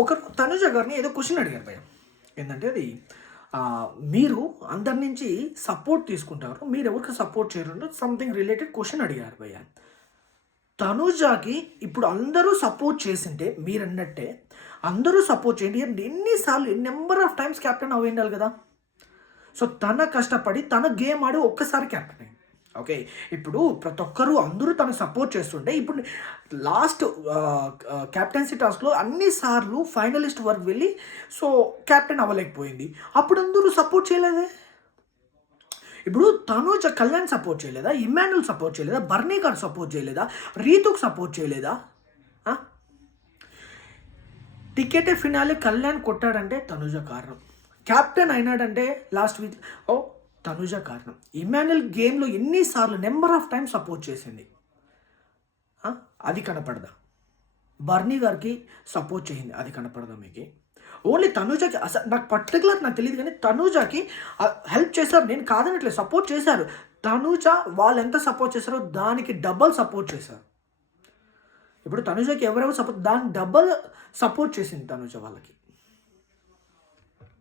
ఒకరు తనుజ గారిని ఏదో క్వెషన్ అడిగారు భయ్య. ఏందంటే అది మీరు అందరి నుంచి సపోర్ట్ తీసుకుంటారు. మీరెవరికి సపోర్ట్ చేయరు సంథింగ్ రిలేటెడ్ క్వెషన్ అడిగారు భయ్య. తనూజకి ఇప్పుడు అందరూ సపోర్ట్ చేసింటే మీరన్నట్టే అందరూ సపోర్ట్ చేయండి. ఎన్ని సార్లు నంబర్ ఆఫ్ టైమ్స్ కెప్టెన్ అవ్విండాలి కదా! సో, తన కష్టపడి తన గేమ్ ఆడి ఒక్కసారి కెప్టెన్ అయింది. ఓకే. ఇప్పుడు ప్రతి ఒక్కరు అందరూ తనకు సపోర్ట్ చేస్తుంటే ఇప్పుడు లాస్ట్ కెప్టెన్సీ టాస్క్‌లో అన్ని సార్లు ఫైనలిస్ట్ వరకు వెళ్ళి సో, కెప్టెన్ అవ్వలేకపోయింది. అప్పుడు అందరూ సపోర్ట్ చేయలేదే. ఇప్పుడు తనూజ కళ్యాణ్ సపోర్ట్ చేయలేదా? ఇమ్మాన్యుల్ సపోర్ట్ చేయలేదా? బర్నీ గారు సపోర్ట్ చేయలేదా? రీతుకు సపోర్ట్ చేయలేదా? ఆ! టికెటే ఫినాలే కళ్యాణ్ కొట్టాడంటే తనుజ కారణం. కెప్టెన్ అయినాడంటే లాస్ట్ వీక్ తనుజ కారణం. ఇమ్మాన్యుల్ గేమ్‌లో ఎన్ని సార్లు నంబర్ ఆఫ్ టైమ్స్ సపోర్ట్ చేసింది. అది కనపడదా? బర్నీ గారికి సపోర్ట్ చేసింది. అది కనపడదా మీకి? ఓన్లీ తనూజకి నాకు తెలీదు కానీ తనూజకి హెల్ప్ చేశారు. నేను కాదనట్లేదు. సపోర్ట్ చేశారు. తనూజ వాళ్ళెంత సపోర్ట్ చేశారో దానికి డబల్ సపోర్ట్ చేశారు. ఇప్పుడు తనూజకి ఎవరెవరు సపోర్ట్ దానికి డబల్ సపోర్ట్ చేసింది తనూజ వాళ్ళకి.